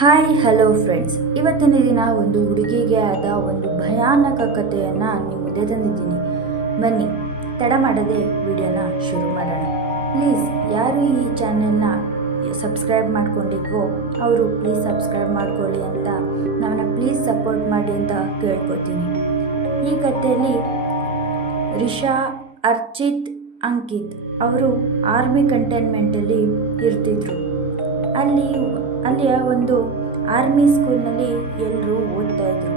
Hi hello friends, ಇವತ್ತಿನ ದಿನ ಒಂದು ಹುಡುಗಿಗೆ ಆದ ಒಂದು ಭಯಾನಕ ಕಥೆಯನ್ನು ನಿಮ್ಮ ಮುಂದೆ ತಂದಿದ್ದೀನಿ. ಬನ್ನಿ ತಡ ಮಾಡದೆ ವಿಡಿಯೋನ ಶುರು ಮಾಡೋಣ. ಪ್ಲೀಸ್ ಯಾರು ಈ ಚಾನೆಲ್ನ ಸಬ್ಸ್ಕ್ರೈಬ್ ಮಾಡ್ಕೊಂಡಿದ್ವೋ ಅವರು ಪ್ಲೀಸ್ ಸಬ್ಸ್ಕ್ರೈಬ್ ಮಾಡ್ಕೊಳ್ಳಿ ಅಂತ ನಮ್ಮನ್ನ ಪ್ಲೀಸ್ ಸಪೋರ್ಟ್ ಮಾಡಿ ಅಂತ ಕೇಳ್ಕೊತೀನಿ. ಈ ಕಥೆಯಲ್ಲಿ ರಿಷಾ, ಅರ್ಚಿತ್, ಅಂಕಿತ್ ಅವರು ಆರ್ಮಿ ಕಂಟೈನ್ಮೆಂಟಲ್ಲಿ ಇರ್ತಿದ್ರು. ಅಲ್ಲಿಯ ಒಂದು ಆರ್ಮಿ ಸ್ಕೂಲ್ನಲ್ಲಿ ಎಲ್ಲರೂ ಓದ್ತಾ ಇದ್ರು.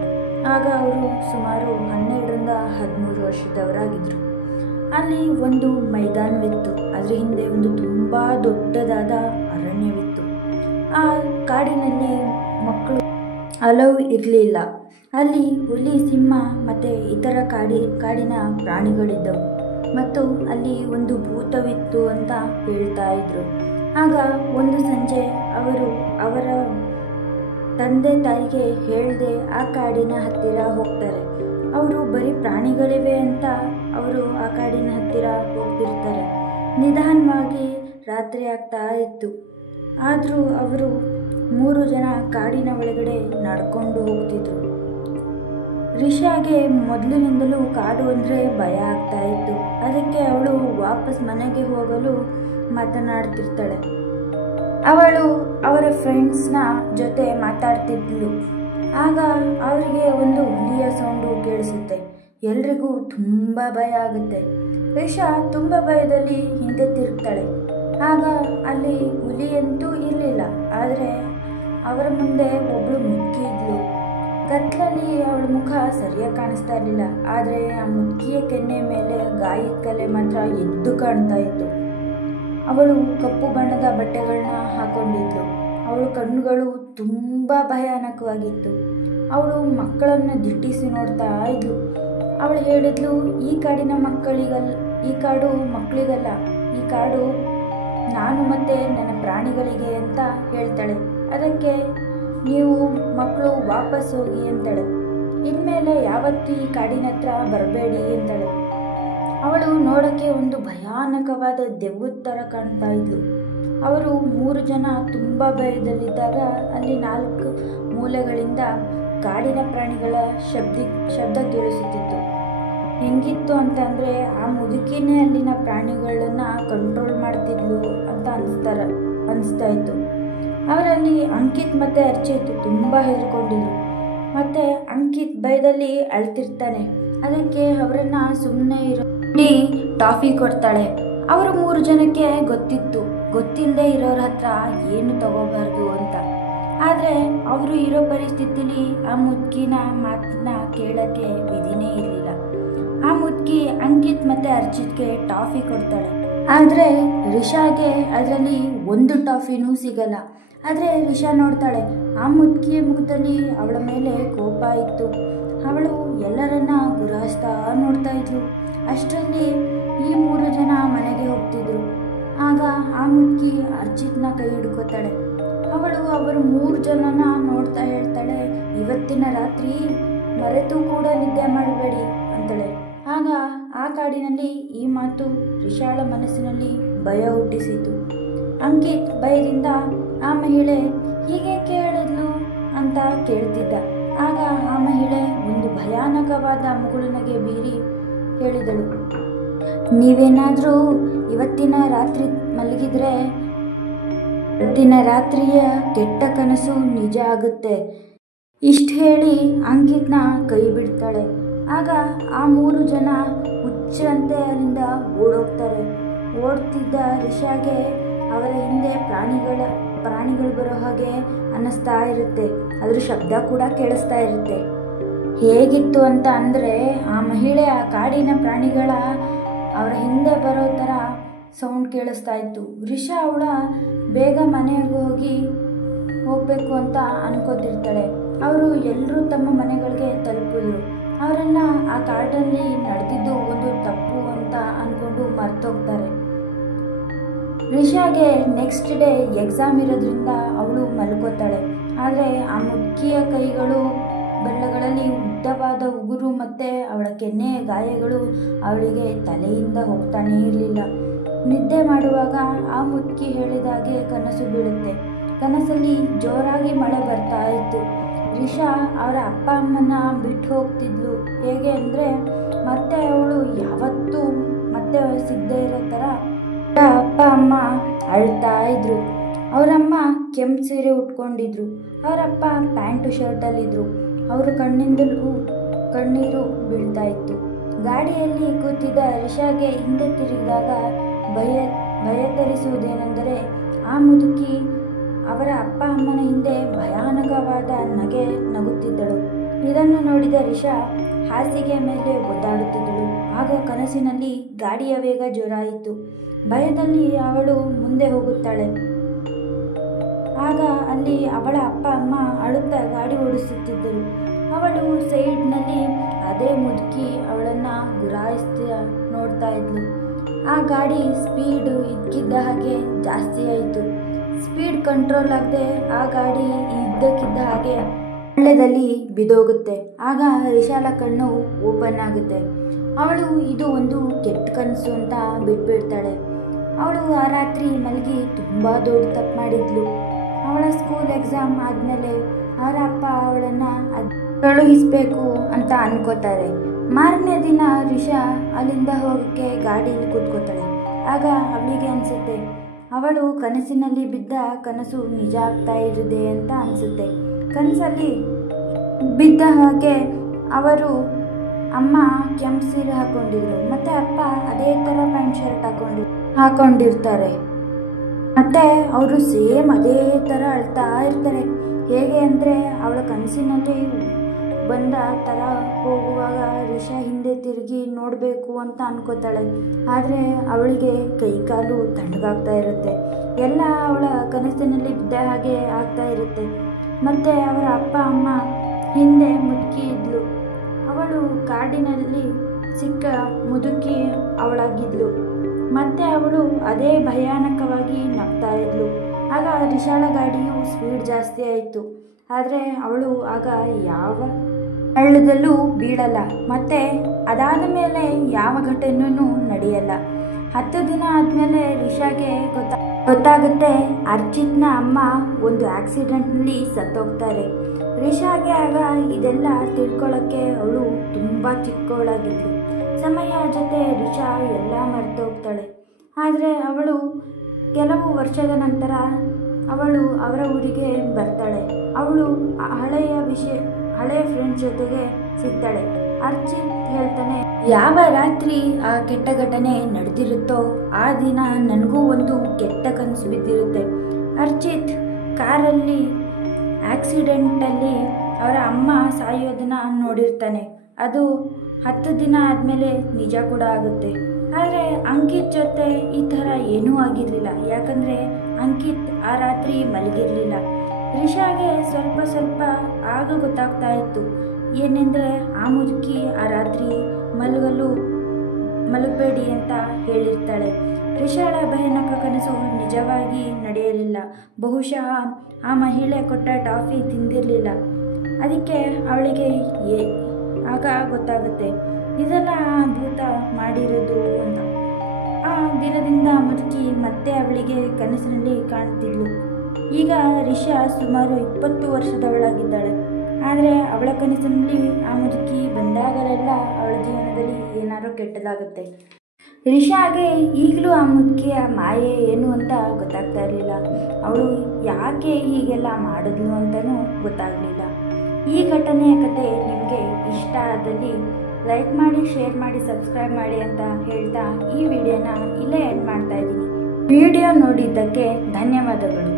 ಆಗ ಅವರು ಸುಮಾರು 12ರಿಂದ 13 ವರ್ಷದವರಾಗಿದ್ದರು. ಅಲ್ಲಿ ಒಂದು ಮೈದಾನವಿತ್ತು, ಅದರ ಹಿಂದೆ ಒಂದು ತುಂಬ ದೊಡ್ಡದಾದ ಅರಣ್ಯವಿತ್ತು. ಆ ಕಾಡಿನಲ್ಲಿ ಮಕ್ಕಳು ಅಲೌ ಇರಲಿಲ್ಲ. ಅಲ್ಲಿ ಹುಲಿ, ಸಿಂಹ ಮತ್ತು ಇತರ ಕಾಡಿನ ಪ್ರಾಣಿಗಳಿದ್ದವು ಮತ್ತು ಅಲ್ಲಿ ಒಂದು ಭೂತವಿತ್ತು ಅಂತ ಹೇಳ್ತಾ ಇದ್ರು. ಆಗ ಒಂದು ಸಂಜೆ ಅವರು ಅವರ ತಂದೆ ತಾಯಿಗೆ ಹೇಳದೆ ಆ ಕಾಡಿನ ಹತ್ತಿರ ಹೋಗ್ತಾರೆ. ಅವರು ಬರೀ ಪ್ರಾಣಿಗಳಿವೆ ಅಂತ ಅವರು ಆ ಕಾಡಿನ ಹತ್ತಿರ ಹೋಗ್ತಿರ್ತಾರೆ. ನಿಧಾನವಾಗಿ ರಾತ್ರಿ ಆಗ್ತಾ ಇತ್ತು. ಆದರೂ ಅವರು 3 ಜನ ಕಾಡಿನ ಒಳಗಡೆ ನಡ್ಕೊಂಡು ಹೋಗ್ತಿದ್ರು. ರಿಷಾಗೆ ಮೊದಲಿನಿಂದಲೂ ಕಾಡು ಅಂದರೆ ಭಯ ಆಗ್ತಾ ಇತ್ತು. ಅದಕ್ಕೆ ಅವಳು ವಾಪಸ್ ಮನೆಗೆ ಹೋಗಲು ಮಾತನಾಡ್ತಿರ್ತಾಳೆ. ಅವಳು ಅವರ ಫ್ರೆಂಡ್ಸ್ನ ಜೊತೆ ಮಾತಾಡ್ತಿದ್ಲು. ಆಗ ಅವರಿಗೆ ಒಂದು ಹುಲಿಯ ಸೌಂಡು ಕೇಳಿಸುತ್ತೆ. ಎಲ್ರಿಗೂ ತುಂಬ ಭಯ ಆಗುತ್ತೆ. ರಿಷಾ ತುಂಬ ಭಯದಲ್ಲಿ ಹಿಂದೆ ತಿರುಗ್ತಾಳೆ. ಆಗ ಅಲ್ಲಿ ಹುಲಿಯಂತೂ ಇರಲಿಲ್ಲ, ಆದರೆ ಅವರ ಮುಂದೆ ಒಬ್ಬಳು ಮುದುಕಿ ಇದ್ಲು. ಕತ್ಲಲ್ಲಿ ಅವಳ ಮುಖ ಸರಿಯಾಗಿ ಕಾಣಿಸ್ತಾ ಇರಲಿಲ್ಲ, ಆದರೆ ಆ ಮುದುಕಿಯ ಕೆನ್ನೆ ಮೇಲೆ ಗಾಯದ ಕಲೆ ಮಾತ್ರ ಎದ್ದು ಕಾಣ್ತಾ ಇತ್ತು. ಅವಳು ಕಪ್ಪು ಬಣ್ಣದ ಬಟ್ಟೆಗಳನ್ನ ಹಾಕೊಂಡಿದ್ಲು. ಅವಳ ಕಣ್ಣುಗಳು ತುಂಬ ಭಯಾನಕವಾಗಿತ್ತು. ಅವಳು ಮಕ್ಕಳನ್ನು ದಿಟ್ಟಿಸಿ ನೋಡ್ತಾ ಇದ್ಲು. ಅವಳು ಹೇಳಿದ್ಲು, ಈ ಕಾಡು ಮಕ್ಕಳಿಗಲ್ಲ, ಈ ಕಾಡು ನಾನು ಮತ್ತು ನನ್ನ ಪ್ರಾಣಿಗಳಿಗೆ ಅಂತ ಹೇಳ್ತಾಳೆ. ಅದಕ್ಕೆ ನೀವು ಮಕ್ಕಳು ವಾಪಸ್ ಹೋಗಿ ಅಂತಾಳೆ. ಇನ್ಮೇಲೆ ಯಾವತ್ತೂ ಈ ಕಾಡಿನ ಹತ್ರ ಬರಬೇಡಿ ಅಂತಾಳೆ. ಅವಳು ನೋಡೋಕ್ಕೆ ಒಂದು ಭಯಾನಕವಾದ ದೆವ್ವದ ಥರ ಕಾಣ್ತಾ ಇದ್ಲು. ಅವರು 3 ಜನ ತುಂಬ ಭಯದಲ್ಲಿದ್ದಾಗ ಅಲ್ಲಿ 4 ಮೂಲೆಗಳಿಂದ ಕಾಡಿನ ಪ್ರಾಣಿಗಳ ಶಬ್ದ ಕೇಳಿಸುತ್ತಿತ್ತು. ಹೆಂಗಿತ್ತು ಅಂತಂದರೆ ಆ ಮುದುಕಿನೇ ಅಲ್ಲಿನ ಪ್ರಾಣಿಗಳನ್ನು ಕಂಟ್ರೋಲ್ ಮಾಡ್ತಿದ್ಲು ಅಂತ ಅನಿಸ್ತಾ ಇತ್ತು. ಅವರಲ್ಲಿ ಅಂಕಿತ್ ಮತ್ತು ಅರ್ಚಿತ್ ತುಂಬ ಹೆದರ್ಕೊಂಡಿದ್ರು. ಮತ್ತು ಅಂಕಿತ್ ಭಯದಲ್ಲಿ ಅಳ್ತಿರ್ತಾನೆ. ಅದಕ್ಕೆ ಅವರನ್ನು ಸುಮ್ಮನೆ ಟಾಫಿ ಕೊಡ್ತಾಳೆ. ಅವರು 3 ಜನಕ್ಕೆ ಗೊತ್ತಿಲ್ಲದೆ ಇರೋರ ಹತ್ರ ಏನು ತಗೋಬಾರ್ದು ಅಂತ. ಆದರೆ ಅವರು ಇರೋ ಪರಿಸ್ಥಿತಿಲಿ ಆ ಮುದುಕಿನ ಮಾತನ್ನ ಕೇಳೋಕ್ಕೆ ವಿಧಿನೇ ಇರಲಿಲ್ಲ. ಆ ಮುದುಕಿ ಅಂಕಿತ್ ಮತ್ತು ಅರ್ಚಿತ್ಗೆ ಟಾಫಿ ಕೊಡ್ತಾಳೆ. ಆದರೆ ರಿಷಾಗೆ ಅದರಲ್ಲಿ ಒಂದು ಟಾಫಿನೂ ಸಿಗಲ್ಲ. ಆದರೆ ರಿಷಾ ನೋಡ್ತಾಳೆ, ಆ ಮುದುಕಿಯ ಮುಖದಲ್ಲಿ ಅವಳ ಮೇಲೆ ಕೋಪ ಇತ್ತು. ಅವಳು ಎಲ್ಲರನ್ನ ಗುರಾಯಿಸ್ತಾ ನೋಡ್ತಾ ಇದ್ಲು. ಅಷ್ಟರಲ್ಲಿ ಈ 3 ಜನ ಮನೆಗೆ ಹೋಗ್ತಿದ್ರು. ಆಗ ಆ ಮುದುಕಿ ಅರ್ಚಿತ್ನ ಕೈ ಹಿಡ್ಕೋತಾಳೆ. ಅವಳು ಅವರು 3 ಜನನ ನೋಡ್ತಾ ಹೇಳ್ತಾಳೆ, ಇವತ್ತಿನ ರಾತ್ರಿ ಮರೆತು ಕೂಡ ನಿದ್ದೆ ಮಾಡಬೇಡಿ ಅಂತಾಳೆ. ಆಗ ಆ ಕಾಡಿನಲ್ಲಿ ಈ ಮಾತು ರಿಷಾಳ ಮನಸ್ಸಿನಲ್ಲಿ ಭಯ ಹುಟ್ಟಿಸಿತು. ಅಂಕಿತ್ ಭಯದಿಂದ ಆ ಮಹಿಳೆ ಹೀಗೆ ಹೇಳಿದ್ಲು ಅಂತ ಕೇಳ್ತಿದ್ದ. ಆಗ ಆ ಮಹಿಳೆ ಒಂದು ಭಯಾನಕವಾದ ಮುಗುಳುನಗೆ ಬೀರಿ ಹೇಳಿದಳು, ನೀವೇನಾದರೂ ಇವತ್ತಿನ ರಾತ್ರಿ ಮಲಗಿದ್ರೆ ಇವತ್ತಿನ ರಾತ್ರಿಯ ಕೆಟ್ಟ ಕನಸು ನಿಜ ಆಗುತ್ತೆ. ಇಷ್ಟು ಹೇಳಿ ಅಂಕಿತ್ನ ಕೈ ಬಿಡ್ತಾಳೆ. ಆಗ ಆ 3 ಜನ ಹುಚ್ಚರಂತೆ ಅಲ್ಲಿಂದ ಓಡೋಗ್ತಾರೆ. ಓಡ್ತಿದ್ದ ರಿಷಾಗೆ ಅವರ ಹಿಂದೆ ಪ್ರಾಣಿಗಳು ಬರೋ ಹಾಗೆ ಅನ್ನಿಸ್ತಾ ಇರುತ್ತೆ. ಅದ್ರ ಶಬ್ದ ಕೂಡ ಕೇಳಿಸ್ತಾ ಇರುತ್ತೆ. ಹೇಗಿತ್ತು ಅಂತ ಅಂದರೆ ಆ ಮಹಿಳೆ ಆ ಕಾಡಿನ ಪ್ರಾಣಿಗಳ ಅವರ ಹಿಂದೆ ಬರೋ ಥರ ಸೌಂಡ್ ಕೇಳಿಸ್ತಾ ಇತ್ತು. ರಿಷಾ ಅವಳ ಬೇಗ ಮನೆಗೆ ಹೋಗಬೇಕು ಅಂತ ಅನ್ಕೋತಿರ್ತಾಳೆ. ಅವರು ಎಲ್ಲರೂ ತಮ್ಮ ಮನೆಗಳಿಗೆ ತಲುಪಿದ್ರು. ಅವರೆಲ್ಲ ಆ ಕಾಡಲ್ಲಿ ನಡೆದಿದ್ದು ಒಂದು ತಪ್ಪು ಅಂತ ಅಂದ್ಕೊಂಡು ಮರ್ತೋಗ್ತಾರೆ. ರಿಷಾಗೆ ನೆಕ್ಸ್ಟ್ ಡೇ ಎಕ್ಸಾಮ್ ಇರೋದ್ರಿಂದ ಅವಳು ಮಲ್ಕೋತಾಳೆ. ಆದರೆ ಆ ಮುದುಕಿಯ ಕೈಗಳು ಬೆರಳುಗಳಲ್ಲಿ ಉದ್ದವಾದ ಉಗುರು ಮತ್ತು ಅವಳ ಕೆನ್ನೆಯ ಗಾಯಗಳು ಅವಳಿಗೆ ತಲೆಯಿಂದ ಹೋಗ್ತಾನೇ ಇರಲಿಲ್ಲ. ನಿದ್ದೆ ಮಾಡುವಾಗ ಆ ಮುದುಕಿ ಹೇಳಿದಾಗೆ ಕನಸು ಬೀಳುತ್ತೆ. ಕನಸಲ್ಲಿ ಜೋರಾಗಿ ಮಳೆ ಬರ್ತಾ ಇತ್ತು. ರಿಷಾ ಅವರ ಅಪ್ಪ ಅಮ್ಮನ ಬಿಟ್ಟು ಹೋಗ್ತಿದ್ಲು. ಹೇಗೆ ಅಂದರೆ ಮತ್ತೆ ಅವಳು ಯಾವತ್ತೂ ಮತ್ತೆ ಸಿಗದೇ ಇರೋ ಥರ ಅಪ್ಪ ಅಮ್ಮ ಅಳ್ತಾ ಇದ್ರು. ಅವರಮ್ಮ ಕೆಂಪು ಸೀರೆ ಉಟ್ಕೊಂಡಿದ್ರು. ಅವರಪ್ಪ ಪ್ಯಾಂಟು ಶರ್ಟಲ್ಲಿದ್ದರು. ಅವ್ರ ಕಣ್ಣಿಂದಲೂ ಕಣ್ಣೀರು ಬೀಳ್ತಾ ಇತ್ತು. ಗಾಡಿಯಲ್ಲಿ ಕೂತಿದ್ದ ರಿಷಾಗೆ ಹಿಂದೆ ತಿರುಗಿದಾಗ ಭಯ ತರಿಸುವುದೇನೆಂದರೆ ಆ ಮುದುಕಿ ಅವರ ಅಪ್ಪ ಅಮ್ಮನ ಹಿಂದೆ ಭಯಾನಕವಾದ ನಗೆ ನಗುತ್ತಿದ್ದಳು. ಇದನ್ನು ನೋಡಿದ ರಿಷಾ ಹಾಸಿಗೆ ಮೇಲೆ ಒದ್ದಾಡುತ್ತಿದ್ದಳು. ಆಗ ಕನಸಿನಲ್ಲಿ ಗಾಡಿಯ ವೇಗ ಜೋರಾಯಿತು. ಭಯದಲ್ಲಿ ಅವಳು ಮುಂದೆ ಹೋಗುತ್ತಾಳೆ. ಆಗ ಅಲ್ಲಿ ಅವಳ ಅಪ್ಪ ಅಮ್ಮ ಅಳುತ್ತಾ ಗಾಡಿ ಓಡಿಸುತ್ತಿದ್ದರು. ಅವಳು ಸೈಡ್ನಲ್ಲಿ ಅದೇ ಮುದುಕಿ ಅವಳನ್ನು ಗುರಾಯಿಸ್ತಾ ನೋಡ್ತಾ ಇದ್ಲು. ಆ ಗಾಡಿ ಸ್ಪೀಡು ಇದ್ದಕ್ಕಿದ್ದ ಹಾಗೆ ಜಾಸ್ತಿ ಆಯಿತು. ಸ್ಪೀಡ್ ಕಂಟ್ರೋಲ್ ಆಗದೆ ಆ ಗಾಡಿ ಇದ್ದಕ್ಕಿದ್ದ ಹಾಗೆ ಹಳ್ಳದಲ್ಲಿ ಬಿದ್ದೋಗುತ್ತೆ. ಆಗ ರಿಷಾಳ ಕಣ್ಣು ಓಪನ್ ಆಗುತ್ತೆ. ಅವಳು ಇದು ಒಂದು ಕೆಟ್ಟ ಕನಸು ಅಂತ ಬಿಟ್ಬಿಡ್ತಾಳೆ. ಅವಳು ಆ ರಾತ್ರಿ ಮಲಗಿ ತುಂಬ ದೊಡ್ಡ ತಪ್ಪು ಮಾಡಿದ್ಲು. ಅವಳ ಸ್ಕೂಲ್ ಎಕ್ಸಾಮ್ ಆದಮೇಲೆ ಅವರ ಅಪ್ಪ ಅವಳನ್ನು ಕಳುಹಿಸಬೇಕು ಅಂತ ಅನ್ಕೋತಾರೆ. ಮಾರನೇ ದಿನ ರಿಷಾ ಅಲ್ಲಿಂದ ಹೋಗೋಕ್ಕೆ ಗಾಡೀಲಿ ಕೂತ್ಕೋತಾಳೆ. ಆಗ ಅವಳಿಗೆ ಅನಿಸುತ್ತೆ ಅವಳು ಕನಸಿನಲ್ಲಿ ಬಿದ್ದ ಕನಸು ನಿಜ ಆಗ್ತಾ ಇರುದೆ ಅಂತ ಅನಿಸುತ್ತೆ. ಕನಸಲ್ಲಿ ಬಿದ್ದ ಹಾಗೆ ಅವರು ಅಮ್ಮ ಕೆಂಪು ಸೀರೆ ಹಾಕ್ಕೊಂಡಿದ್ರು ಮತ್ತು ಅಪ್ಪ ಅದೇ ಥರ ಪ್ಯಾಂಟ್ ಶರ್ಟ್ ಹಾಕ್ಕೊಂಡಿರ್ತಾರೆ. ಮತ್ತು ಅವರು ಸೇಮ್ ಅದೇ ಥರ ಅಳ್ತಾ ಇರ್ತಾರೆ. ಹೇಗೆ ಅಂದರೆ ಅವಳ ಕನಸಿನಲ್ಲಿ ಬಂದ ಥರ ಹೋಗುವಾಗ ರಿಷಾ ಹಿಂದೆ ತಿರುಗಿ ನೋಡಬೇಕು ಅಂತ ಅನ್ಕೋತಾಳೆ. ಆದರೆ ಅವಳಿಗೆ ಕೈಕಾಲು ತಣ್ಣಗಾಗ್ತಾ ಇರುತ್ತೆ. ಎಲ್ಲ ಅವಳ ಕನಸಿನಲ್ಲಿ ಬಿದ್ದ ಹಾಗೆ ಆಗ್ತಾ ಇರುತ್ತೆ. ಮತ್ತು ಅವರ ಅಪ್ಪ ಅಮ್ಮ ಹಿಂದೆ ಮುದುಕಿ ಇದ್ಲು. ಅವಳು ಕಾಡಿನಲ್ಲಿ ಸಿಕ್ಕ ಮುದುಕಿ ಅವಳಾಗಿದ್ಲು. ಮತ್ತು ಅವಳು ಅದೇ ಭಯಾನಕವಾಗಿ ನಗ್ತಾ ಇದ್ಲು. ಆಗ ರಿಷಾಳ ಗಾಡಿಯು ಸ್ಪೀಡ್ ಜಾಸ್ತಿ ಆಯಿತು. ಆದರೆ ಅವಳು ಆಗ ಯಾವ ಹಳ್ಳದಲ್ಲೂ ಬೀಳಲ್ಲ. ಮತ್ತು ಅದಾದ ಮೇಲೆ ಯಾವ ಘಟನೆಯೂ ನಡೆಯಲ್ಲ. 10 ದಿನ ಆದಮೇಲೆ ರಿಷಾಗೆ ಗೊತ್ತಾಗುತ್ತೆ ಅರ್ಚಿತ್ನ ಅಮ್ಮ ಒಂದು ಆಕ್ಸಿಡೆಂಟ್ನಲ್ಲಿ ಸತ್ತೋಗ್ತಾರೆ. ರಿಷಾಗೆ ಆಗ ಇದೆಲ್ಲ ತಿಳ್ಕೊಳ್ಳೋಕ್ಕೆ ಅವಳು ತುಂಬ ಚಿಕ್ಕವಳಾಗಿದ್ಲು. ಸಮಯ ಜೊತೆ ರಿಷಾ ಎಲ್ಲ ಮರೆತೋಗ್ತಾಳೆ. ಆದರೆ ಅವಳು ಕೆಲವು ವರ್ಷದ ನಂತರ ಅವಳು ಅವರ ಊರಿಗೆ ಬರ್ತಾಳೆ. ಅವಳು ಹಳೆಯ ಫ್ರೆಂಡ್ಸ್ ಜೊತೆಗೆ ಸಿಗ್ತಾಳೆ. ಅರ್ಚಿತ್ ಹೇಳ್ತಾನೆ, ಯಾವ ರಾತ್ರಿ ಆ ಕೆಟ್ಟ ಘಟನೆ ನಡೆದಿರುತ್ತೋ ಆ ದಿನ ನನಗೂ ಒಂದು ಕೆಟ್ಟ ಕನಸು ಬಿದ್ದಿರುತ್ತೆ. ಅರ್ಚಿತ್ ಕಾರಲ್ಲಿ ಆಕ್ಸಿಡೆಂಟಲ್ಲಿ ಅವರ ಅಮ್ಮ ಸಾಯೋದನ್ನ ನೋಡಿರ್ತಾನೆ. ಅದು 10 ದಿನ ಆದಮೇಲೆ ನಿಜ ಕೂಡ ಆಗುತ್ತೆ. ಆದರೆ ಅಂಕಿತ್ ಜೊತೆ ಈ ಥರ ಏನೂ ಆಗಿರಲಿಲ್ಲ. ಯಾಕಂದರೆ ಅಂಕಿತ್ ಆ ರಾತ್ರಿ ಮಲಗಿರಲಿಲ್ಲ. ರಿಷಾಗೆ ಸ್ವಲ್ಪ ಆಗ ಗೊತ್ತಾಗ್ತಾ ಇತ್ತು. ಏನೆಂದರೆ ಆ ಮುದುಕಿ ಆ ರಾತ್ರಿ ಮಲಗಬೇಡಿ ಅಂತ ಹೇಳಿರ್ತಾಳೆ. ರಿಷಾಳ ಭಯಾನಕ ಕನಸು ನಿಜವಾಗಿ ನಡೆಯಲಿಲ್ಲ. ಬಹುಶಃ ಆ ಮಹಿಳೆ ಕೊಟ್ಟ ಟಾಫಿ ತಿಂದಿರಲಿಲ್ಲ. ಅದಕ್ಕೆ ಅವಳಿಗೆ ಆಗ ಗೊತ್ತಾಗುತ್ತೆ ಇದೆಲ್ಲ ಭೂತ ಮಾಡಿರೋದು ಅಂತ. ಆ ದಿನದಿಂದ ಮುದುಕಿ ಮತ್ತೆ ಅವಳಿಗೆ ಕನಸಿನಲ್ಲಿ ಕಾಣ್ತಿದ್ಲು. ಈಗ ರಿಷಾ ಸುಮಾರು 20 ವರ್ಷದವಳಾಗಿದ್ದಾಳೆ. ಆದರೆ ಅವಳ ಕನಸಿನಲ್ಲಿ ಆ ಮುದುಕಿ ಬಂದಾಗಲೆಲ್ಲ ಅವಳ ಜೀವನದಲ್ಲಿ ಏನಾದರೂ ಕೆಟ್ಟದಾಗುತ್ತೆ. ರಿಷಾಗೆ ಈಗಲೂ ಆ ಮುದುಕಿಯ ಮಾಯೆ ಏನು ಅಂತ ಗೊತ್ತಾಗ್ತಾ ಇರಲಿಲ್ಲ. ಅವಳು ಯಾಕೆ ಹೀಗೆಲ್ಲ ಮಾಡಿದ್ಲು ಅಂತಲೂ ಗೊತ್ತಾಗಲಿಲ್ಲ. ಈ ಘಟನೆಯ ಕತೆ ನಿಮಗೆ ಇಷ್ಟ ಆದಲ್ಲಿ ಲೈಕ್ ಮಾಡಿ, ಶೇರ್ ಮಾಡಿ, ಸಬ್ಸ್ಕ್ರೈಬ್ ಮಾಡಿ ಅಂತ ಹೇಳ್ತಾ ಈ ವಿಡಿಯೋನ ಇಲ್ಲೇ ಎಂಡ್ ಮಾಡ್ತಾ ಇದ್ದೀನಿ. ವಿಡಿಯೋ ನೋಡಿದ್ದಕ್ಕೆ ಧನ್ಯವಾದಗಳು.